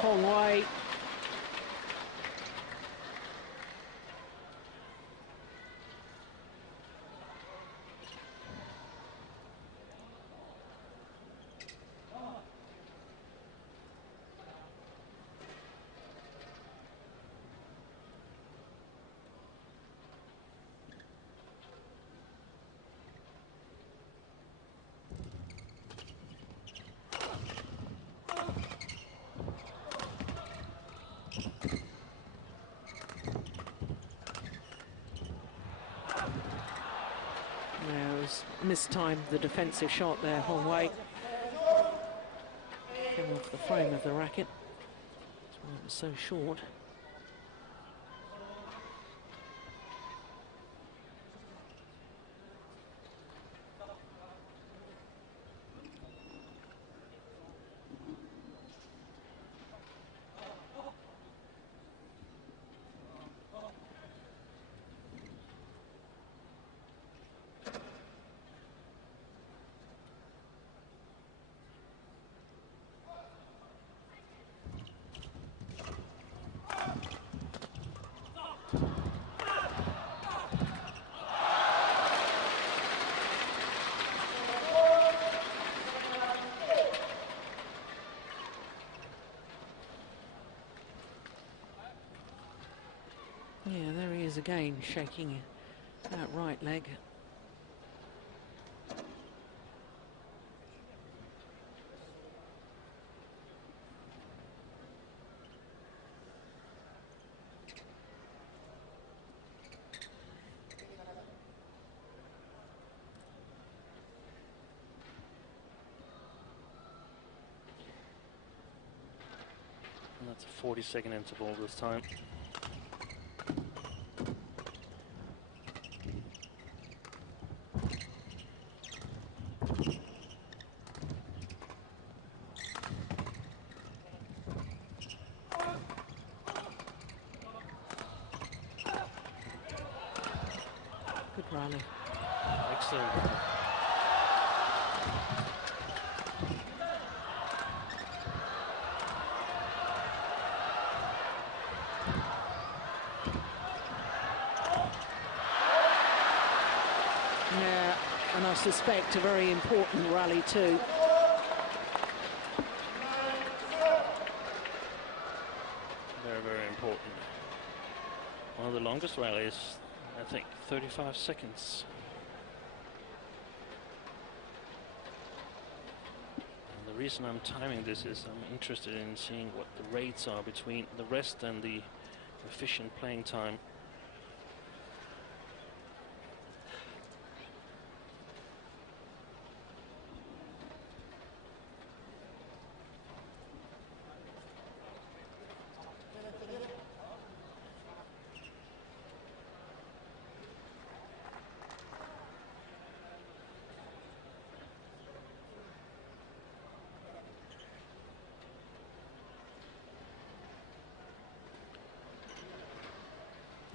Hong Wei. Mistimed the defensive shot there, Hong Wei. Came off the frame of the racket. That's why it was so short. Yeah, there he is again, shaking that right leg. And that's a 40-second interval this time. Good rally. Excellent. Yeah, and I suspect a very important rally too. Very, very important. One of the longest rallies, I think, 35 seconds. And the reason I'm timing this is I'm interested in seeing what the rates are between the rest and the efficient playing time.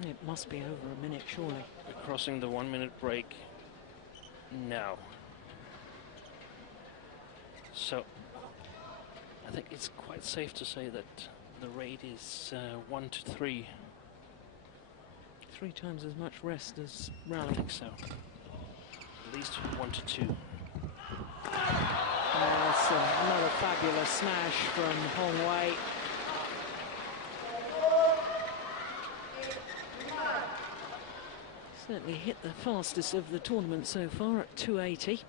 It must be over a minute, surely. We're crossing the 1 minute break now. So I think it's quite safe to say that the rate is 1 to 3. 3 times as much rest as I rally. think so. At least 1 to 2. That's another fabulous smash from Hong Wei. Certainly hit the fastest of the tournament so far at 280.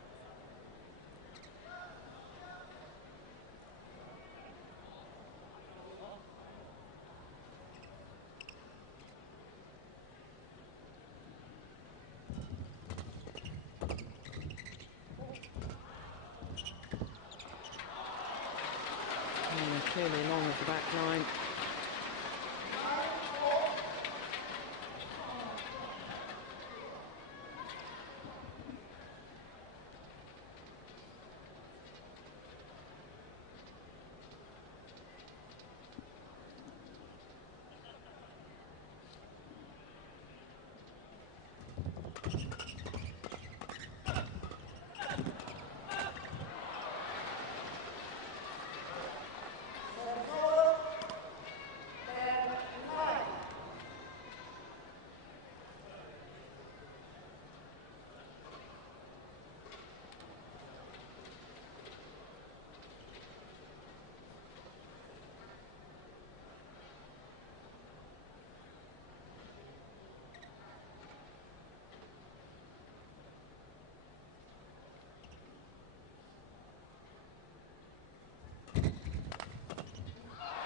Clearly along with the back line.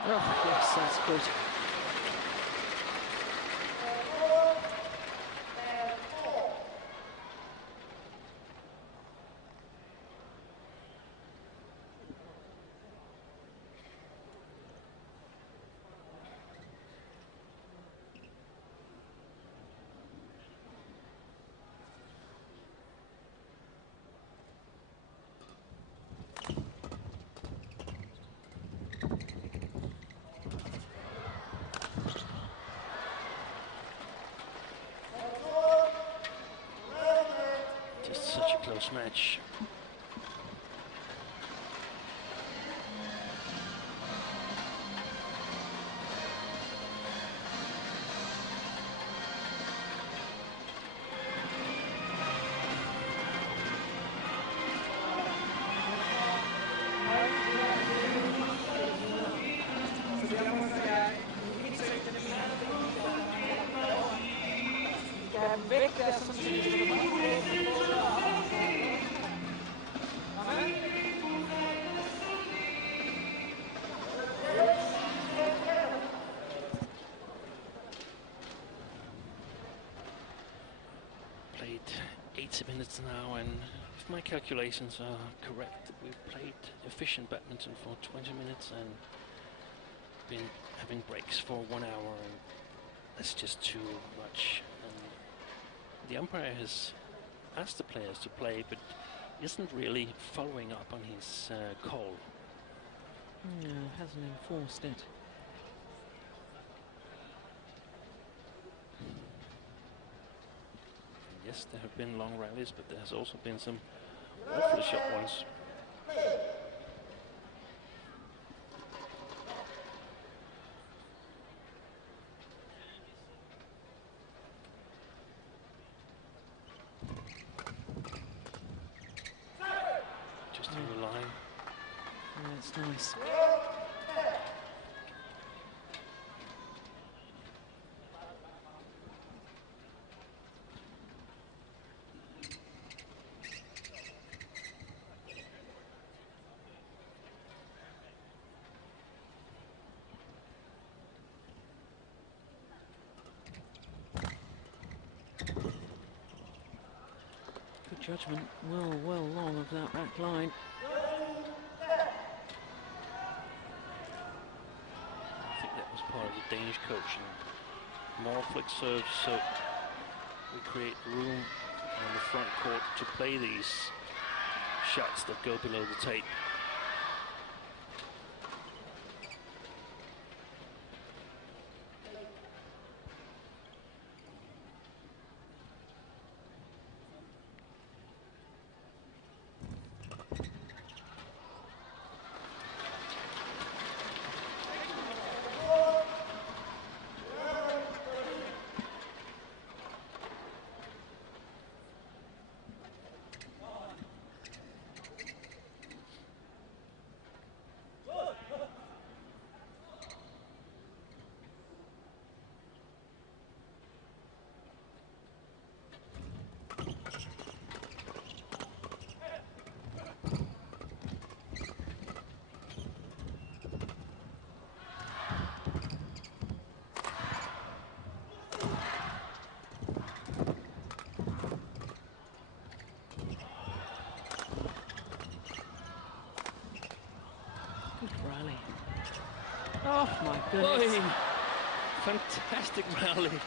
Oh, yes, that's good. Just such a close match. Played 80 minutes now, and if my calculations are correct, we've played efficient badminton for 20 minutes and been having breaks for 1 hour, and that's just too much. And the umpire has asked the players to play, but isn't really following up on his call. No, hasn't enforced it. Yes, there have been long rallies, but there has also been some awfully short ones. Just on the line. Yeah, that's nice. Judgment well long of that back line. I think that was part of the Danish coaching. More flick serves, so we create room on the front court to play these shots that go below the tape. Oh my goodness. Oy. Fantastic rally.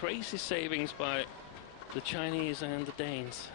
Crazy savings by the Chinese and the Danes.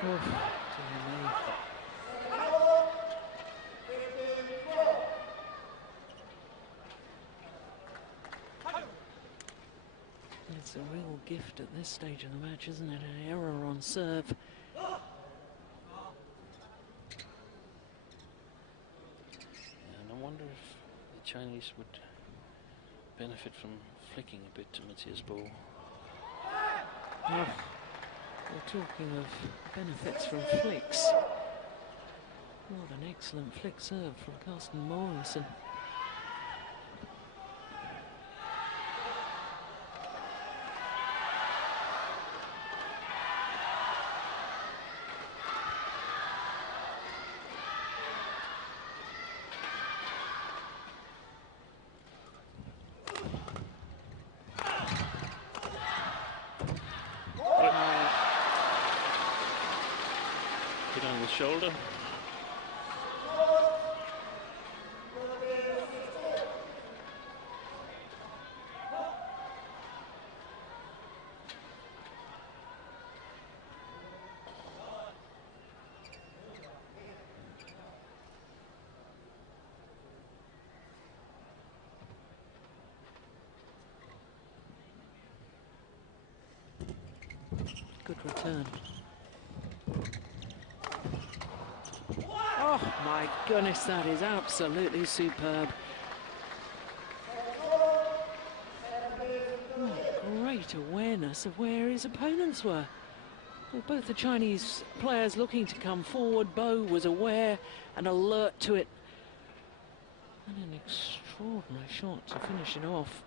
Oh, dear me. It's a real gift at this stage of the match, isn't it? An error on serve. And I wonder if the Chinese would benefit from flicking a bit to Mathias Boe. Oh, we're talking of benefits from flicks. What an excellent flick serve from Carsten Mogensen. Hit on the shoulder. Good return. Oh my goodness, that is absolutely superb. Oh, great awareness of where his opponents were. Well, both the Chinese players looking to come forward. Boe was aware and alert to it. And an extraordinary shot to finish it off.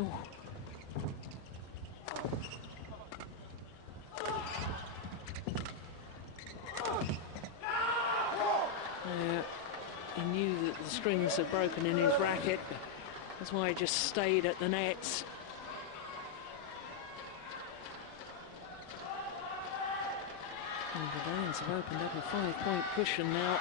Ooh. He knew that the strings had broken in his racket. That's why he just stayed at the nets. And the Danes have opened up a 5-point cushion now.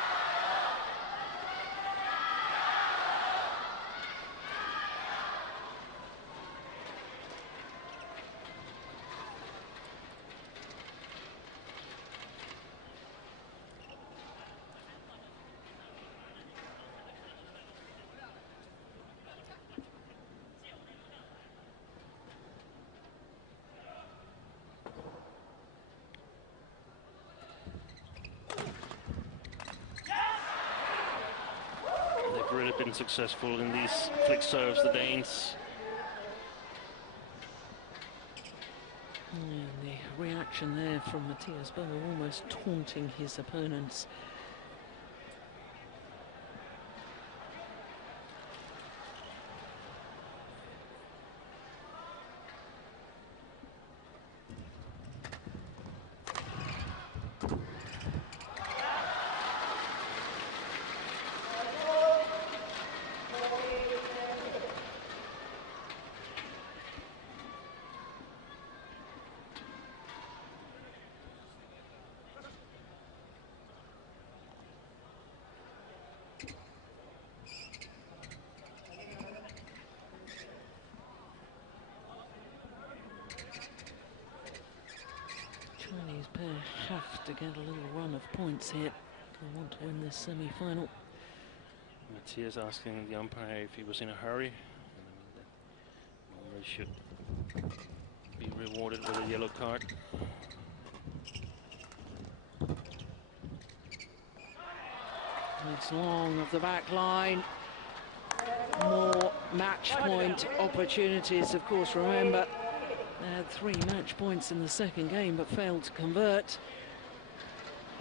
They've really been successful in these flick serves, the Danes. And the reaction there from Mathias Boe, almost taunting his opponents. points here. I want to win this semi-final. Mathias asking the umpire if he was in a hurry. Normally should be rewarded with a yellow card. It's long of the back line. More match point opportunities, of course. Remember, they had 3 match points in the second game but failed to convert.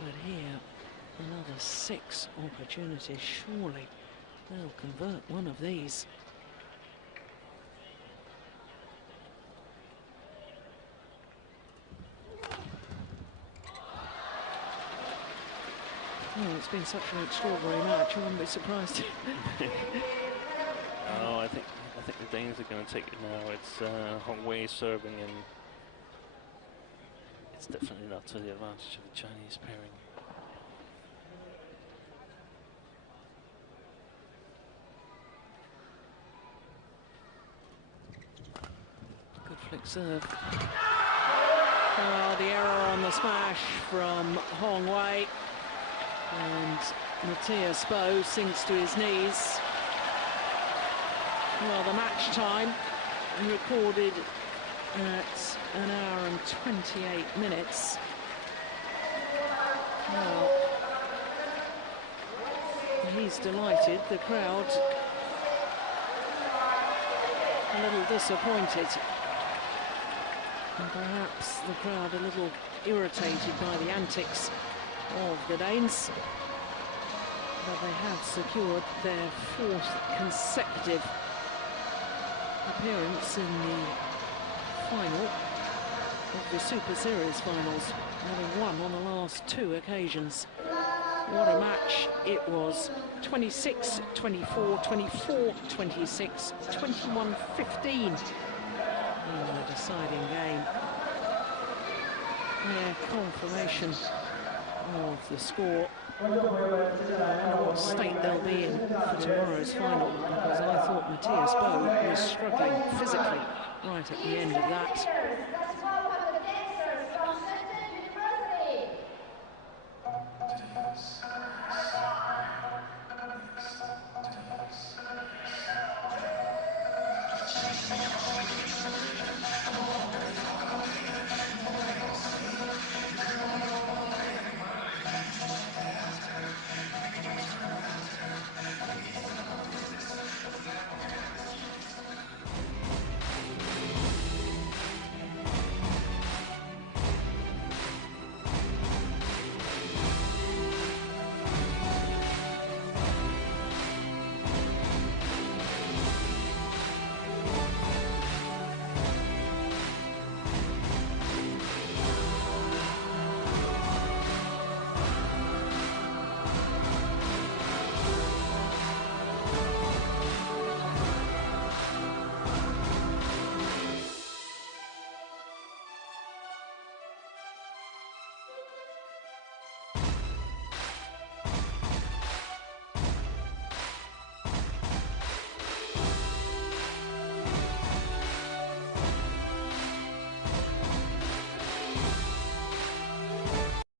But here, another 6 opportunities. Surely they'll convert one of these. Oh, it's been such an extraordinary match. I wouldn't be surprised. Oh, I think the Danes are going to take it now. It's Hong Wei serving, and it's definitely not to the advantage of the Chinese pairing. Good flick serve. Oh, the error on the smash from Hong Wei. And Mathias Boe sinks to his knees. Well, the match time recorded at 1 hour and 28 minutes. Well, he's delighted. The crowd a little disappointed. And perhaps the crowd a little irritated by the antics of the Danes, but they have secured their 4th consecutive appearance in the final of the Super Series finals, having won on the last 2 occasions. What a match it was. 26-24, 24-26, 21-15 in the deciding game. Yeah, confirmation of the score. I wonder what state they'll be in for tomorrow's final, because I thought Mathias Boe was struggling physically right at the end of that.